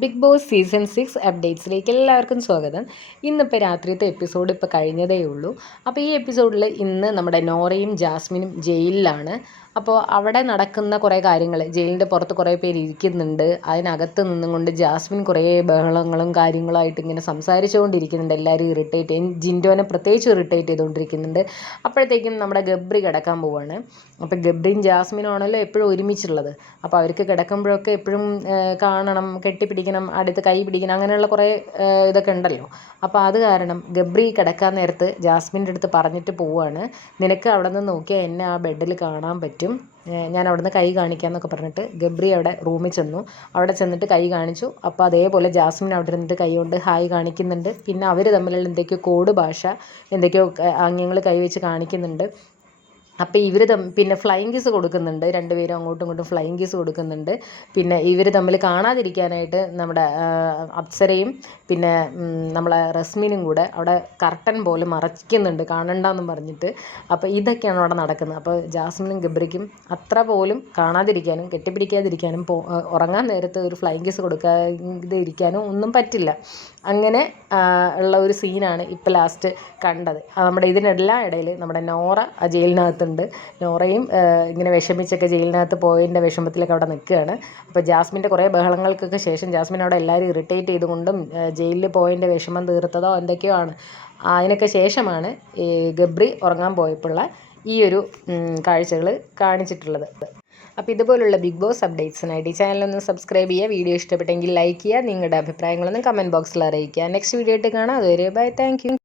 Big boss season six അപ്ഡേറ്റ്സിലേക്ക് എല്ലാവർക്കും സ്വാഗതം. ഇന്നിപ്പോൾ രാത്രിയത്തെ എപ്പിസോഡ് ഇപ്പോൾ കഴിഞ്ഞതേ ഉള്ളൂ. അപ്പോൾ ഈ എപ്പിസോഡിൽ ഇന്ന് നമ്മുടെ നോറയും ജാസ്മിനും ജയിലിലാണ്. അപ്പോൾ അവിടെ നടക്കുന്ന കുറേ കാര്യങ്ങൾ ജയിലിന്റെ പുറത്ത് കുറേ പേര് ഇരിക്കുന്നുണ്ട്. അതിനകത്ത് നിന്നുകൊണ്ട് ജാസ്മിൻ കുറേ ബഹളങ്ങളും കാര്യങ്ങളായിട്ട് ഇങ്ങനെ സംസാരിച്ചുകൊണ്ടിരിക്കുന്നുണ്ട്. എല്ലാവരും ഇറിറ്റേറ്റ് ജിൻഡോനെ പ്രത്യേകിച്ച് ഇറിറ്റേറ്റ് ചെയ്തുകൊണ്ടിരിക്കുന്നുണ്ട്. അപ്പോഴത്തേക്കും നമ്മുടെ ഗബ്രി കിടക്കാൻ പോവാണ്. അപ്പോൾ ഗബ്രിയും ജാസ്മിനും ആണല്ലോ എപ്പോഴും ഒരുമിച്ചുള്ളത്. അപ്പോൾ അവർക്ക് കിടക്കുമ്പോഴൊക്കെ എപ്പോഴും കാണണം കെട്ടിപ്പിടിക്കണം അടുത്ത് കൈ പിടിക്കണം അങ്ങനെയുള്ള കുറേ ഇതൊക്കെ ഉണ്ടല്ലോ. അപ്പോൾ അത് കാരണം ഗബ്രി കിടക്കാൻ നേരത്ത് ജാസ്മിന്റെ അടുത്ത് പറഞ്ഞിട്ട് പോവാണ്. നിനക്ക് അവിടെ നിന്ന് നോക്കിയാൽ എന്നെ ആ ബെഡിൽ കാണാൻ പറ്റും. ഞാൻ അവിടെ നിന്ന് കൈ കാണിക്കാമെന്നൊക്കെ പറഞ്ഞിട്ട് ഗബ്രി അവിടെ റൂമിൽ ചെന്നു. അവിടെ ചെന്നിട്ട് കൈ കാണിച്ചു. അപ്പോൾ അതേപോലെ ജാസ്മിൻ അവിടെ ഇരുന്നിട്ട് കൈ കൊണ്ട് ഹായ് കാണിക്കുന്നുണ്ട്. പിന്നെ അവർ തമ്മിലുള്ള എന്തൊക്കെയോ കോഡ് ഭാഷ എന്തൊക്കെയോ ആംഗ്യങ്ങൾ കൈവച്ച് കാണിക്കുന്നുണ്ട്. അപ്പോൾ ഇവർ തമ്മിൽ പിന്നെ ഫ്ലൈയിങ് കിസ് കൊടുക്കുന്നുണ്ട്. രണ്ടുപേരും അങ്ങോട്ടും ഇങ്ങോട്ടും ഫ്ലൈയിങ് കിസ് കൊടുക്കുന്നുണ്ട്. പിന്നെ ഇവർ തമ്മിൽ കാണാതിരിക്കാനായിട്ട് നമ്മുടെ അപ്സരയും പിന്നെ നമ്മളെ റസ്മിനും കൂടെ അവിടെ കർട്ടൻ പോലെ മറയ്ക്കുന്നുണ്ട്. കാണണ്ടെന്ന് പറഞ്ഞിട്ട്. അപ്പോൾ ഇതൊക്കെയാണ് അവിടെ നടക്കുന്നത്. അപ്പോൾ ജാസ്മിനും ഗബ്രിക്കും അത്ര പോലും കാണാതിരിക്കാനും കെട്ടിപ്പിടിക്കാതിരിക്കാനും ഉറങ്ങാൻ നേരത്ത് ഒരു ഫ്ലൈയിങ് കിസ് കൊടുക്കാതെ ഇരിക്കാനും ഒന്നും പറ്റില്ല. അങ്ങനെ ഉള്ള ഒരു സീനാണ് ഇപ്പോൾ ലാസ്റ്റ് കണ്ടത്. നമ്മുടെ ഇതിനെല്ലാം ഇടയിൽ നമ്മുടെ നോറ ആ ജയിലിനകത്തുണ്ട്. നോറയും ഇങ്ങനെ വിഷമിച്ചൊക്കെ ജയിലിനകത്ത് പോയതിന്റെ വിഷമത്തിലൊക്കെ അവിടെ നിൽക്കുകയാണ്. അപ്പോൾ ജാസ്മിന്റെ കുറേ ബഹളങ്ങൾക്കൊക്കെ ശേഷം ജാസ്മിൻ അവിടെ എല്ലാവരും ഇറിറ്റേറ്റ് ചെയ്തുകൊണ്ടും ജയിലിൽ പോയതിന്റെ വിഷമം തീർത്തതോ എന്തൊക്കെയോ ആണ്. അതിനൊക്കെ ശേഷമാണ് ഈ ഗബ്രി ഉറങ്ങാൻ പോയപ്പോഴുള്ള ഈ ഒരു കാഴ്ചകൾ കാണിച്ചിട്ടുള്ളത്. അപ്പോൾ ഇതുപോലുള്ള ബിഗ് ബോസ് അപ്ഡേറ്റ്സിനായിട്ട് ഈ ചാനലൊന്ന് സബ്സ്ക്രൈബ് ചെയ്യുക വീഡിയോ ഇഷ്ടപ്പെട്ടെങ്കിൽ ലൈക്ക് ചെയ്യുക നിങ്ങളുടെ അഭിപ്രായങ്ങളൊന്നും കമന്റ് ബോക്സിൽ അറിയിക്കുക. നെക്സ്റ്റ് വീഡിയോ ആയിട്ട് കാണാം. അതുവരെ ബൈ താങ്ക്